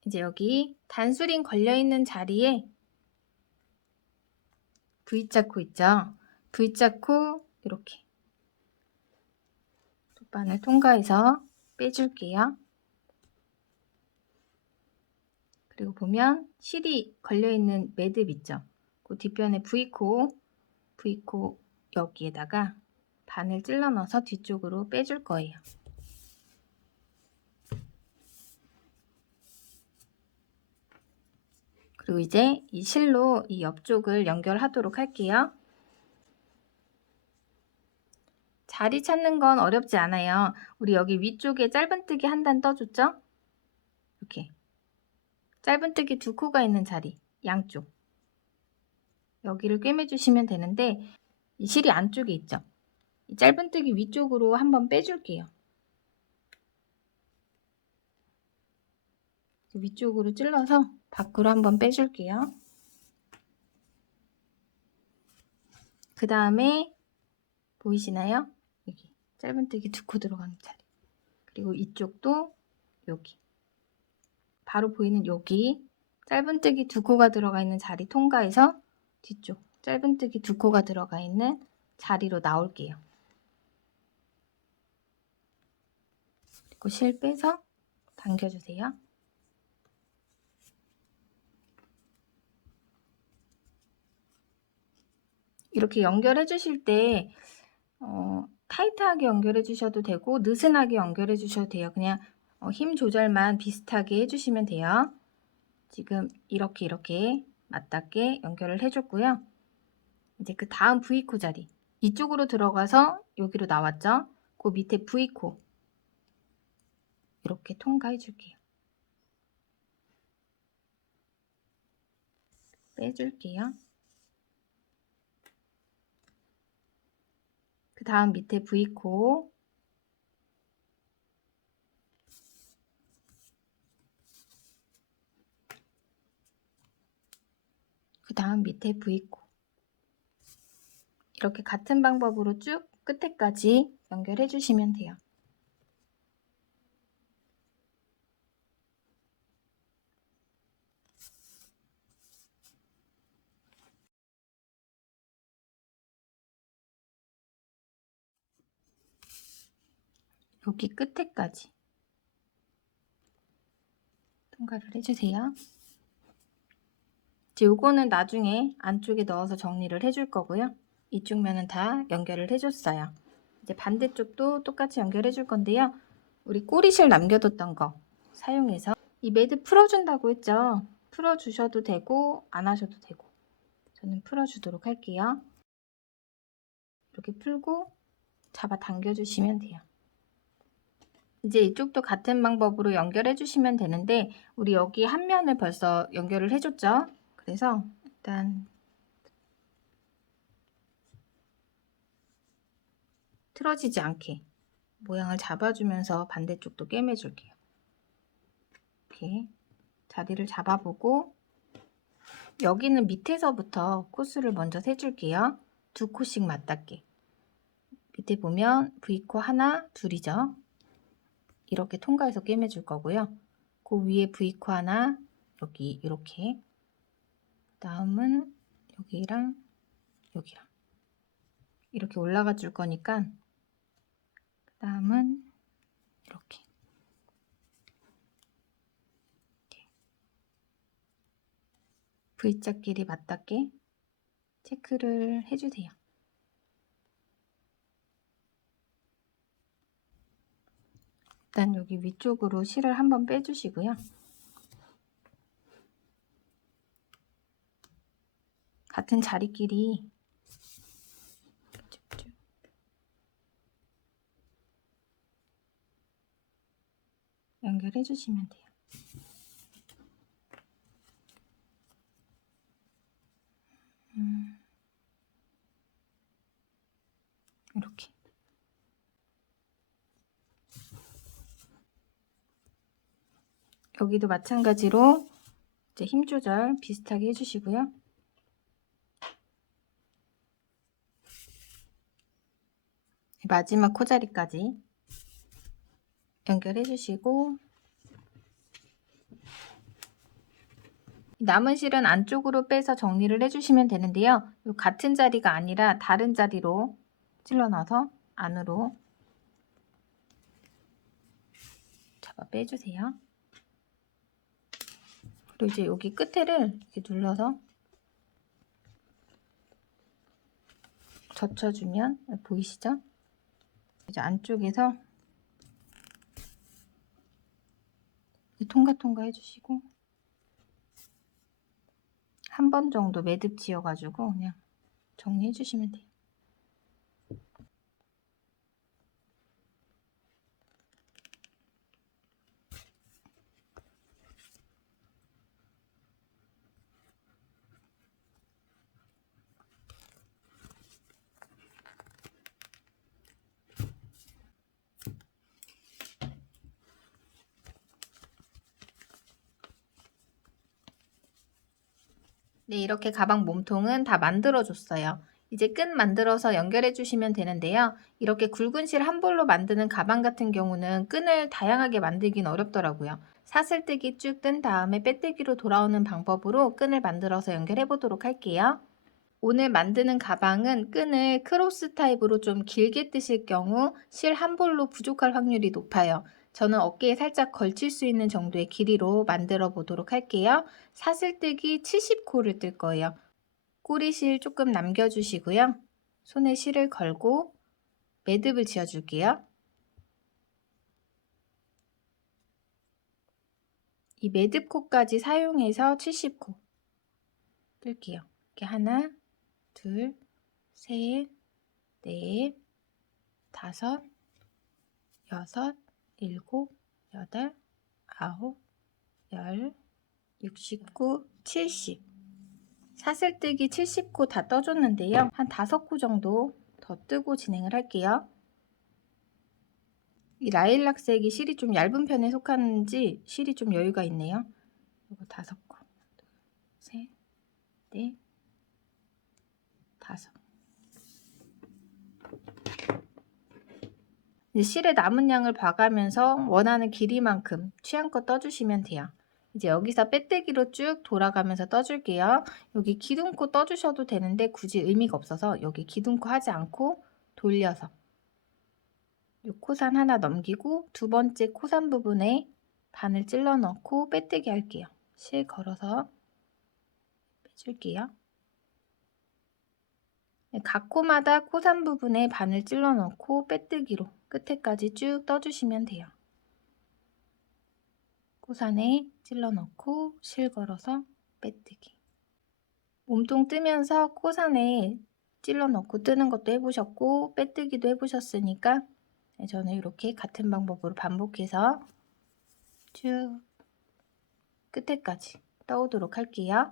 이제 여기 단수링 걸려있는 자리에 V자 코 있죠? V자 코 이렇게 돗바늘 통과해서 빼줄게요. 그리고 보면 실이 걸려있는 매듭 있죠? 그 뒷변에 V코 여기에다가 바늘 찔러 넣어서 뒤쪽으로 빼줄 거예요. 그리고 이제 이 실로 이 옆쪽을 연결하도록 할게요. 자리 찾는 건 어렵지 않아요. 우리 여기 위쪽에 짧은뜨기 한 단 떠줬죠? 이렇게 짧은뜨기 2코가 있는 자리 양쪽 여기를 꿰매주시면 되는데 이 실이 안쪽에 있죠. 이 짧은뜨기 위쪽으로 한번 빼줄게요. 위쪽으로 찔러서 밖으로 한번 빼줄게요. 그 다음에 보이시나요? 여기 짧은뜨기 2코 들어가는 자리, 그리고 이쪽도 여기 바로 보이는 여기 짧은뜨기 2코가 들어가 있는 자리 통과해서 뒤쪽 짧은뜨기 2코가 들어가 있는 자리로 나올게요. 그리고 실 빼서 당겨주세요. 이렇게 연결해 주실 때 타이트하게 연결해 주셔도 되고 느슨하게 연결해 주셔도 돼요. 그냥 힘 조절만 비슷하게 해주시면 돼요. 지금 이렇게 맞닿게 연결을 해줬고요. 이제 그 다음 V코 자리 이쪽으로 들어가서 여기로 나왔죠. 그 밑에 V코 이렇게 통과해 줄게요. 빼줄게요. 그 다음 밑에 V코 그 다음 밑에 V코 이렇게 같은 방법으로 쭉 끝에까지 연결해 주시면 돼요. 여기 끝에까지 통과를 해주세요. 이제 요거는 나중에 안쪽에 넣어서 정리를 해줄 거고요. 이쪽 면은 다 연결을 해줬어요. 이제 반대쪽도 똑같이 연결해 줄 건데요. 우리 꼬리실 남겨뒀던 거 사용해서 이 매듭 풀어준다고 했죠. 풀어주셔도 되고 안 하셔도 되고 저는 풀어주도록 할게요. 이렇게 풀고 잡아 당겨주시면 돼요. 이제 이쪽도 같은 방법으로 연결해 주시면 되는데 우리 여기 한 면을 벌써 연결을 해줬죠. 그래서 일단 틀어지지 않게 모양을 잡아주면서 반대쪽도 꿰매줄게요. 이렇게 자리를 잡아보고 여기는 밑에서부터 코스를 먼저 세줄게요. 2코씩 맞닿게. 밑에 보면 V코 하나, 둘이죠. 이렇게 통과해서 꿰매줄 거고요. 그 위에 V코 하나, 여기 이렇게. 다음은 여기랑 여기랑 이렇게 올라가 줄 거니까 그 다음은 이렇게 V자끼리 맞닿게 체크를 해주세요. 일단 여기 위쪽으로 실을 한번 빼주시고요. 같은 자리끼리 쭉쭉 연결해 주시면 돼요. 이렇게 여기도 마찬가지로 이제 힘 조절 비슷하게 해주시고요. 마지막 코자리까지 연결해 주시고 남은 실은 안쪽으로 빼서 정리를 해주시면 되는데요. 같은 자리가 아니라 다른 자리로 찔러놔서 안으로 잡아 빼주세요. 그리고 이제 여기 끝에를 이렇게 눌러서 젖혀주면 보이시죠? 이제 안쪽에서 통과 해주시고 한 번 정도 매듭 지어가지고 그냥 정리해 주시면 돼요. 네, 이렇게 가방 몸통은 다 만들어줬어요. 이제 끈 만들어서 연결해 주시면 되는데요. 이렇게 굵은 실 한 볼로 만드는 가방 같은 경우는 끈을 다양하게 만들긴 어렵더라고요. 사슬뜨기 쭉 뜬 다음에 빼뜨기로 돌아오는 방법으로 끈을 만들어서 연결해 보도록 할게요. 오늘 만드는 가방은 끈을 크로스 타입으로 좀 길게 뜨실 경우 실 한 볼로 부족할 확률이 높아요. 저는 어깨에 살짝 걸칠 수 있는 정도의 길이로 만들어 보도록 할게요. 사슬뜨기 70코를 뜰 거예요. 꼬리실 조금 남겨주시고요. 손에 실을 걸고 매듭을 지어줄게요. 이 매듭코까지 사용해서 70코 뜰게요. 이렇게 하나, 둘, 셋, 넷, 다섯, 여섯, 일곱, 여덟, 아홉, 열, 69, 70. 사슬뜨기 70코 다 떠줬는데요. 한 5코 정도 더 뜨고 진행을 할게요. 이 라일락색이 실이 좀 얇은 편에 속하는지 실이 좀 여유가 있네요. 이거 5코, 둘, 셋, 넷, 다섯. 이제 실에 남은 양을 봐가면서 원하는 길이만큼 취향껏 떠주시면 돼요. 이제 여기서 빼뜨기로 쭉 돌아가면서 떠줄게요. 여기 기둥코 떠주셔도 되는데 굳이 의미가 없어서 여기 기둥코 하지 않고 돌려서 이 코산 하나 넘기고 두 번째 코산 부분에 바늘 찔러 넣고 빼뜨기 할게요. 실 걸어서 빼줄게요. 각 코마다 코산 부분에 바늘 찔러 넣고 빼뜨기로 끝에까지 쭉 떠주시면 돼요. 코산에 찔러 넣고 실 걸어서 빼뜨기. 몸통 뜨면서 코산에 찔러 넣고 뜨는 것도 해보셨고 빼뜨기도 해보셨으니까 저는 이렇게 같은 방법으로 반복해서 쭉 끝에까지 떠오도록 할게요.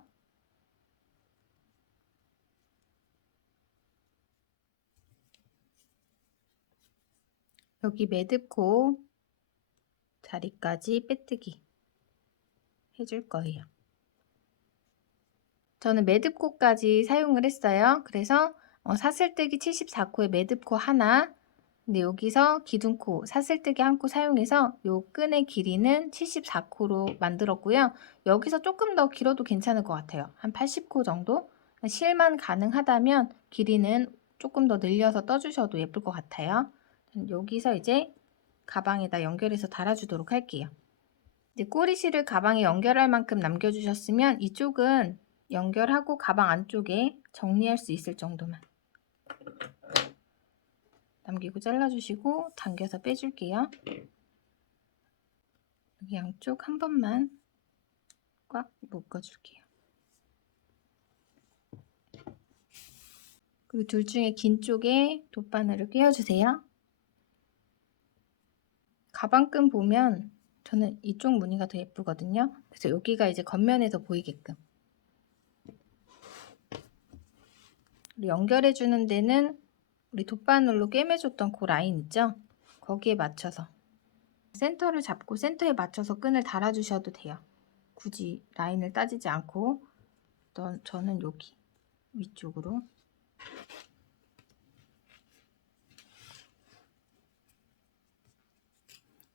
여기 매듭코 자리까지 빼뜨기 해줄 거예요. 저는 매듭코까지 사용을 했어요. 그래서 사슬뜨기 74코에 매듭코 하나, 근데 여기서 기둥코, 사슬뜨기 한 코 사용해서 요 끈의 길이는 74코로 만들었고요. 여기서 조금 더 길어도 괜찮을 것 같아요. 한 80코 정도? 실만 가능하다면 길이는 조금 더 늘려서 떠주셔도 예쁠 것 같아요. 여기서 이제 가방에다 연결해서 달아주도록 할게요. 이제 꼬리실을 가방에 연결할 만큼 남겨주셨으면 이쪽은 연결하고 가방 안쪽에 정리할 수 있을 정도만 남기고 잘라주시고 당겨서 빼줄게요. 여기 양쪽 한 번만 꽉 묶어줄게요. 그리고 둘 중에 긴 쪽에 돗바늘을 끼워주세요. 가방끈 보면 저는 이쪽 무늬가 더 예쁘거든요. 그래서 여기가 이제 겉면에서 보이게끔. 연결해주는 데는 우리 돗바늘로 꿰매줬던 그 라인 있죠? 거기에 맞춰서 센터를 잡고 센터에 맞춰서 끈을 달아주셔도 돼요. 굳이 라인을 따지지 않고 저는 여기 위쪽으로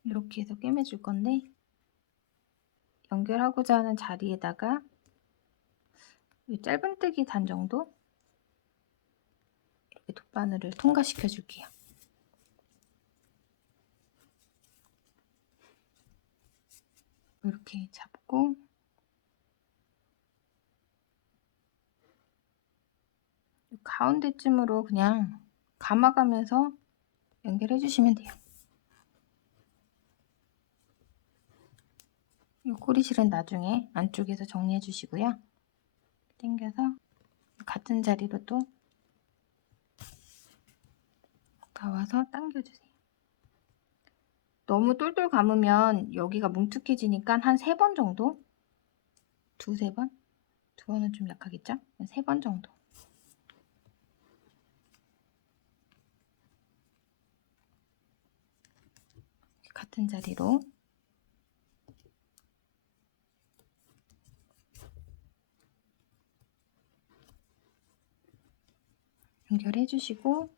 이렇게 해서 꿰매줄 건데 연결하고자 하는 자리에다가 이 짧은뜨기 단 정도 이렇게 돗바늘을 통과시켜 줄게요. 이렇게 잡고 가운데쯤으로 그냥 감아가면서 연결해 주시면 돼요. 이 꼬리실은 나중에 안쪽에서 정리해 주시고요. 당겨서 같은 자리로 또 나와서 당겨주세요. 너무 똘똘 감으면 여기가 뭉툭해지니까 한 3번 정도? 2-3번? 2번은 좀 약하겠죠? 3번 정도. 같은 자리로 연결해 주시고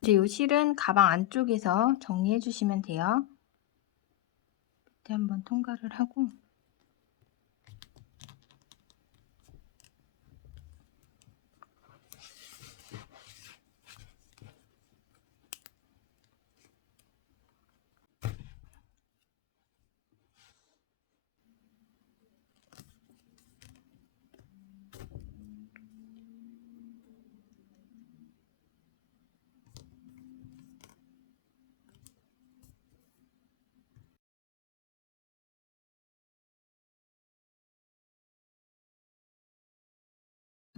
이제 이 실은 가방 안쪽에서 정리해 주시면 돼요. 밑에 한번 통과를 하고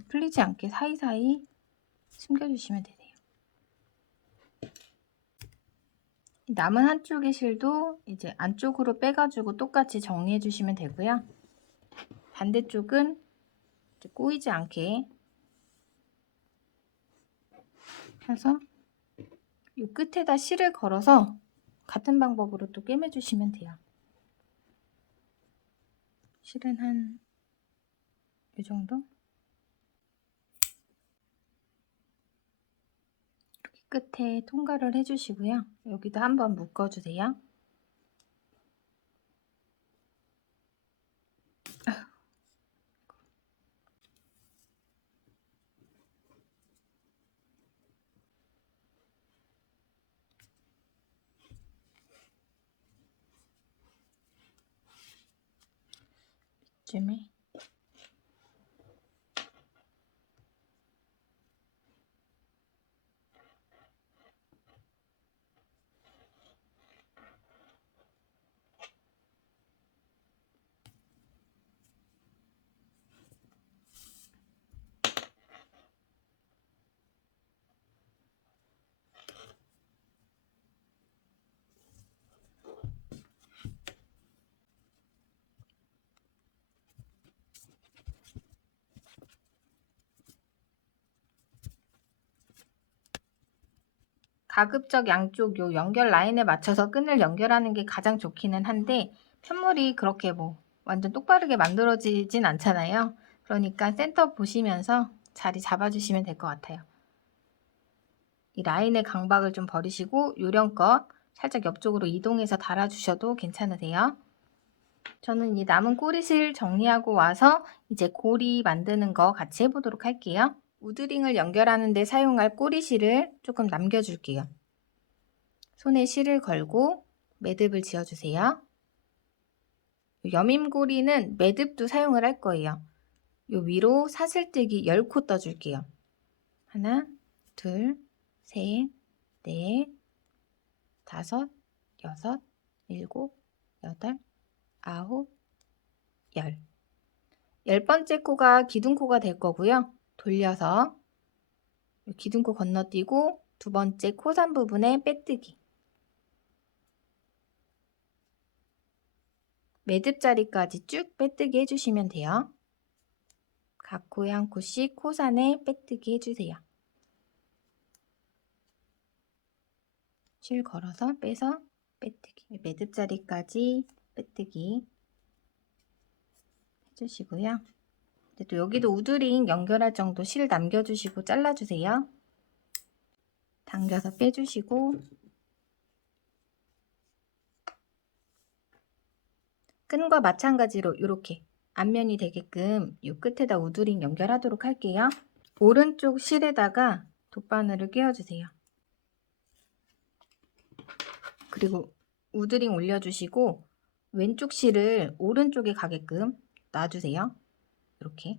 풀리지 않게 사이사이 숨겨주시면 되세요. 남은 한쪽의 실도 이제 안쪽으로 빼가지고 똑같이 정리해 주시면 되고요. 반대쪽은 이제 꼬이지 않게 해서 이 끝에다 실을 걸어서 같은 방법으로 또 꿰매 주시면 돼요. 실은 한 이 정도? 이렇게 끝에 통과를 해주시고요. 여기도 한번 묶어주세요. 이쯤에 가급적 양쪽 요 연결 라인에 맞춰서 끈을 연결하는 게 가장 좋기는 한데 편물이 그렇게 뭐 완전 똑바르게 만들어지진 않잖아요. 그러니까 센터 보시면서 자리 잡아주시면 될 것 같아요. 이 라인의 강박을 좀 버리시고 요령껏 살짝 옆쪽으로 이동해서 달아주셔도 괜찮으세요. 저는 이 남은 꼬리실 정리하고 와서 이제 고리 만드는 거 같이 해보도록 할게요. 우드링을 연결하는 데 사용할 꼬리실을 조금 남겨줄게요. 손에 실을 걸고 매듭을 지어주세요. 여밈고리는 매듭도 사용을 할 거예요. 요 위로 사슬뜨기 10코 떠줄게요. 하나, 둘, 셋, 넷, 다섯, 여섯, 일곱, 여덟, 아홉, 열. 10번째 코가 기둥코가 될 거고요. 돌려서 기둥코 건너뛰고 두 번째 코산 부분에 빼뜨기. 매듭 자리까지 쭉 빼뜨기 해주시면 돼요. 각 코에 한 코씩 코산에 빼뜨기 해주세요. 실 걸어서 빼서 빼뜨기. 매듭 자리까지 빼뜨기 해주시고요. 또 여기도 우드링 연결할 정도 실 남겨주시고 잘라주세요. 당겨서 빼주시고 끈과 마찬가지로 이렇게 앞면이 되게끔 이 끝에다 우드링 연결하도록 할게요. 오른쪽 실에다가 돗바늘을 끼워주세요. 그리고 우드링 올려주시고 왼쪽 실을 오른쪽에 가게끔 놔주세요. 이렇게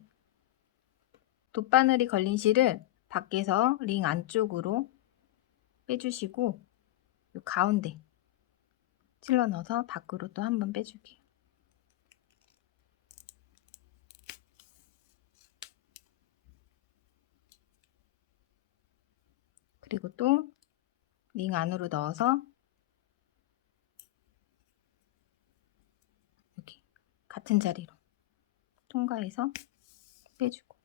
돗바늘이 걸린 실을 밖에서 링 안쪽으로 빼주시고 이 가운데 찔러 넣어서 밖으로 또 한번 빼줄게요. 그리고 또 링 안으로 넣어서 이렇게 같은 자리로 통과해서 빼주고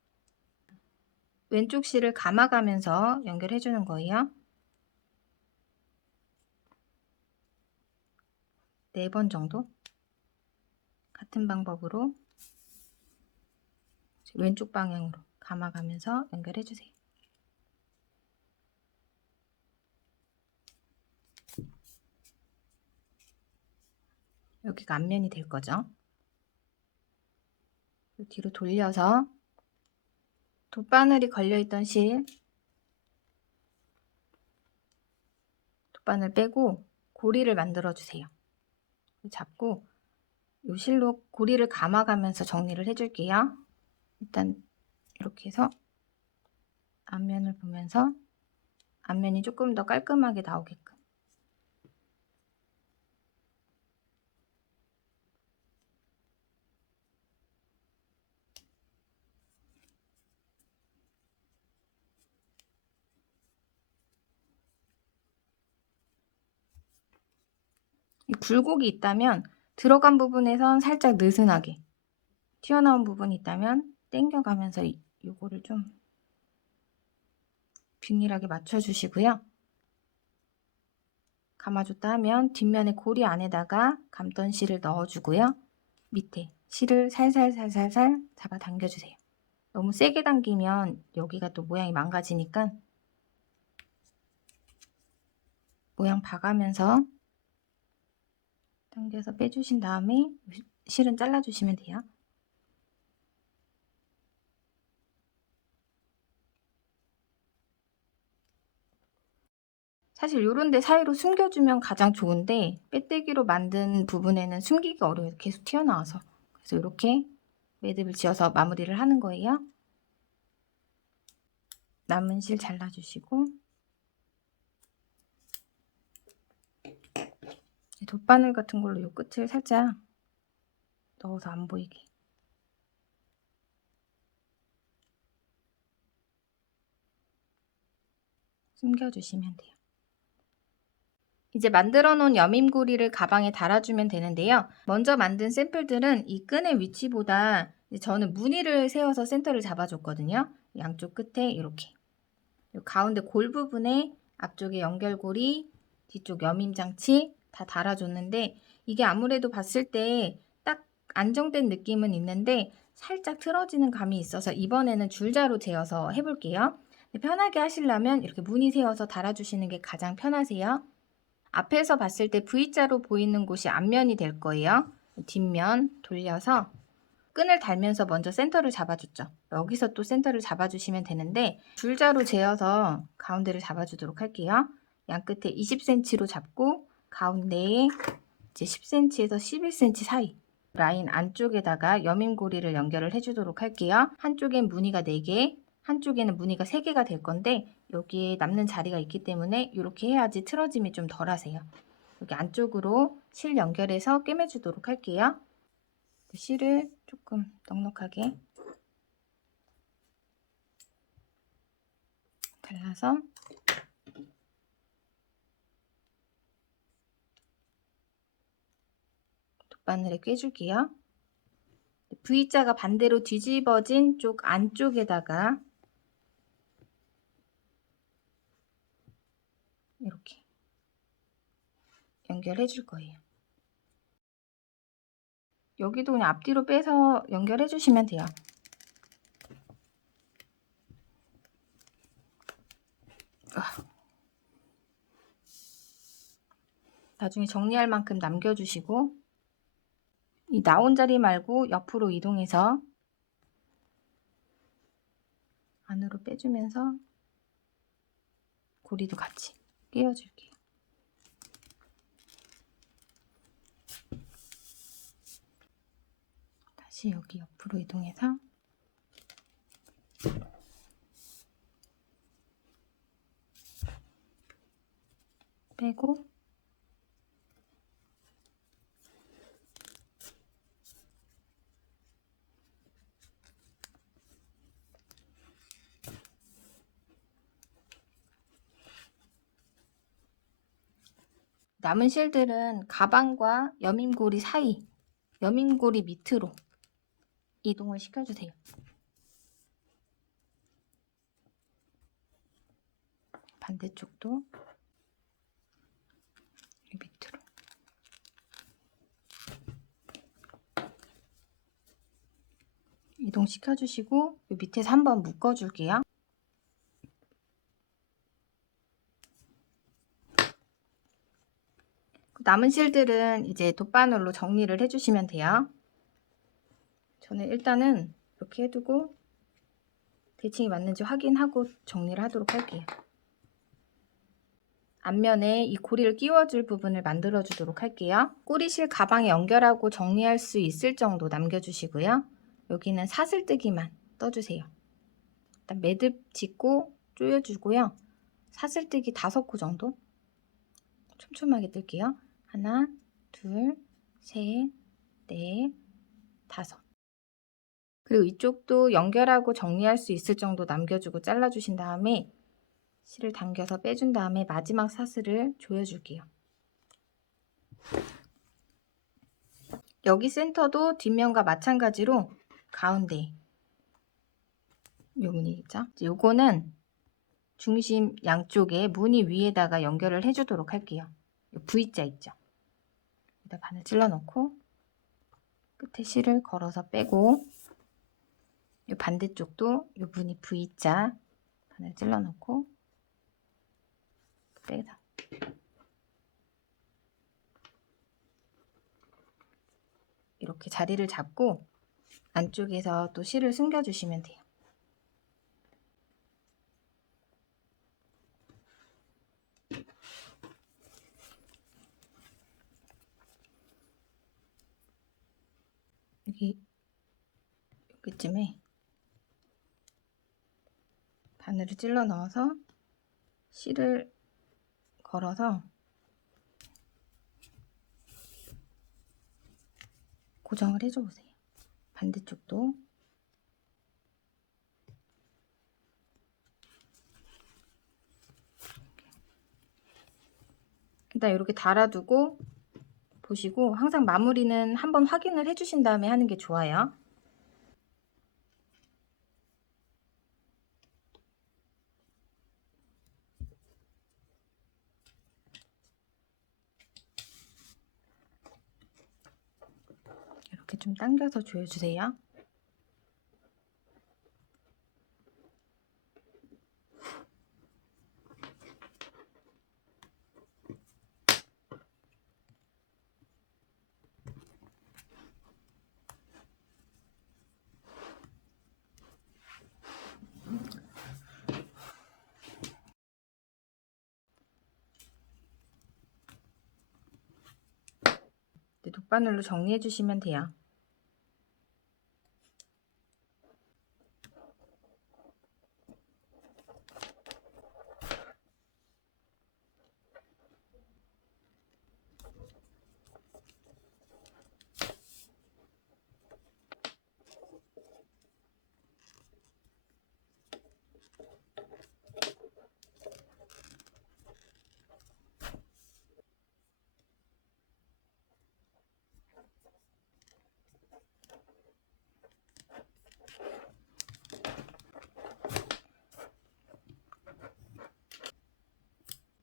왼쪽 실을 감아가면서 연결해 주는 거예요. 4번 정도 같은 방법으로 왼쪽 방향으로 감아가면서 연결해 주세요. 여기가 앞면이 될 거죠. 뒤로 돌려서 돗바늘이 걸려있던 실, 돗바늘 빼고 고리를 만들어 주세요. 잡고 이 실로 고리를 감아가면서 정리를 해줄게요. 일단 이렇게 해서 앞면을 보면서 앞면이 조금 더 깔끔하게 나오게끔. 이 굴곡이 있다면 들어간 부분에선 살짝 느슨하게, 튀어나온 부분이 있다면 당겨가면서 요거를 좀 균일하게 맞춰주시고요. 감아줬다 하면 뒷면에 고리 안에다가 감던 실을 넣어주고요. 밑에 실을 살살살살살 잡아 당겨주세요. 너무 세게 당기면 여기가 또 모양이 망가지니까 모양 봐가면서 당겨서 빼주신 다음에 실은 잘라주시면 돼요. 사실 요런 데 사이로 숨겨주면 가장 좋은데 빼떼기로 만든 부분에는 숨기기 어려워요. 계속 튀어나와서. 그래서 이렇게 매듭을 지어서 마무리를 하는 거예요. 남은 실 잘라주시고 돗바늘 같은 걸로 요 끝을 살짝 넣어서 안 보이게 숨겨주시면 돼요. 이제 만들어 놓은 여밈고리를 가방에 달아주면 되는데요. 먼저 만든 샘플들은 이 끈의 위치보다 저는 무늬를 세워서 센터를 잡아줬거든요. 양쪽 끝에 이렇게 가운데 골 부분에 앞쪽에 연결고리, 뒤쪽 여밈장치 다 달아줬는데 이게 아무래도 봤을 때 딱 안정된 느낌은 있는데 살짝 틀어지는 감이 있어서 이번에는 줄자로 재어서 해볼게요. 편하게 하시려면 이렇게 무늬 세워서 달아주시는 게 가장 편하세요. 앞에서 봤을 때 V자로 보이는 곳이 앞면이 될 거예요. 뒷면 돌려서 끈을 달면서 먼저 센터를 잡아줬죠. 여기서 또 센터를 잡아주시면 되는데 줄자로 재어서 가운데를 잡아주도록 할게요. 양 끝에 20cm로 잡고 가운데에 이제 10cm에서 11cm 사이 라인 안쪽에다가 여밈고리를 연결을 해주도록 할게요. 한쪽엔 무늬가 4개, 한쪽에는 무늬가 3개가 될 건데 여기에 남는 자리가 있기 때문에 이렇게 해야지 틀어짐이 좀 덜 하세요. 여기 안쪽으로 실 연결해서 꿰매주도록 할게요. 실을 조금 넉넉하게 잘라서 돗바늘에 꿰줄게요. V자가 반대로 뒤집어진 쪽 안쪽에다가 이렇게 연결해 줄 거예요. 여기도 그냥 앞뒤로 빼서 연결해 주시면 돼요. 나중에 정리할 만큼 남겨주시고 이 나온 자리 말고 옆으로 이동해서 안으로 빼주면서 고리도 같이 끼워줄게요. 다시 여기 옆으로 이동해서 빼고 남은 실들은 가방과 여밈고리 사이, 여밈고리 밑으로 이동을 시켜주세요. 반대쪽도 밑으로. 이동시켜 주시고 요 밑에서 한번 묶어 줄게요. 남은 실들은 이제 돗바늘로 정리를 해주시면 돼요. 저는 일단은 이렇게 해두고 대칭이 맞는지 확인하고 정리를 하도록 할게요. 앞면에 이 고리를 끼워줄 부분을 만들어 주도록 할게요. 꼬리실 가방에 연결하고 정리할 수 있을 정도 남겨주시고요. 여기는 사슬뜨기만 떠주세요. 일단 매듭 짓고 조여주고요. 사슬뜨기 5코 정도 촘촘하게 뜰게요. 하나, 둘, 셋, 넷, 5. 그리고 이쪽도 연결하고 정리할 수 있을 정도 남겨주고 잘라주신 다음에 실을 당겨서 빼준 다음에 마지막 사슬을 조여줄게요. 여기 센터도 뒷면과 마찬가지로 가운데 요 무늬 있죠? 요거는 중심 양쪽에 무늬 위에다가 연결을 해주도록 할게요. 요 V자 있죠? 여기다 바늘 찔러 넣고 끝에 실을 걸어서 빼고 요 반대쪽도 요 무늬 V자 바늘 찔러 넣고 빼다 이렇게 자리를 잡고 안쪽에서 또 실을 숨겨 주시면 돼요. 여기쯤에 바늘을 찔러 넣어서 실을 걸어서 고정을 해줘 보세요. 반대쪽도 일단 이렇게 달아두고 보시고 항상 마무리는 한번 확인을 해주신 다음에 하는 게 좋아요. 이렇게 좀 당겨서 조여주세요. 돗바늘로 정리해 주시면 돼요.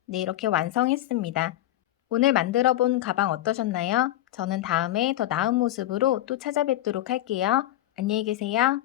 네, 이렇게 완성했습니다. 오늘 만들어 본 가방 어떠셨나요? 저는 다음에 더 나은 모습으로 또 찾아뵙도록 할게요. 안녕히 계세요.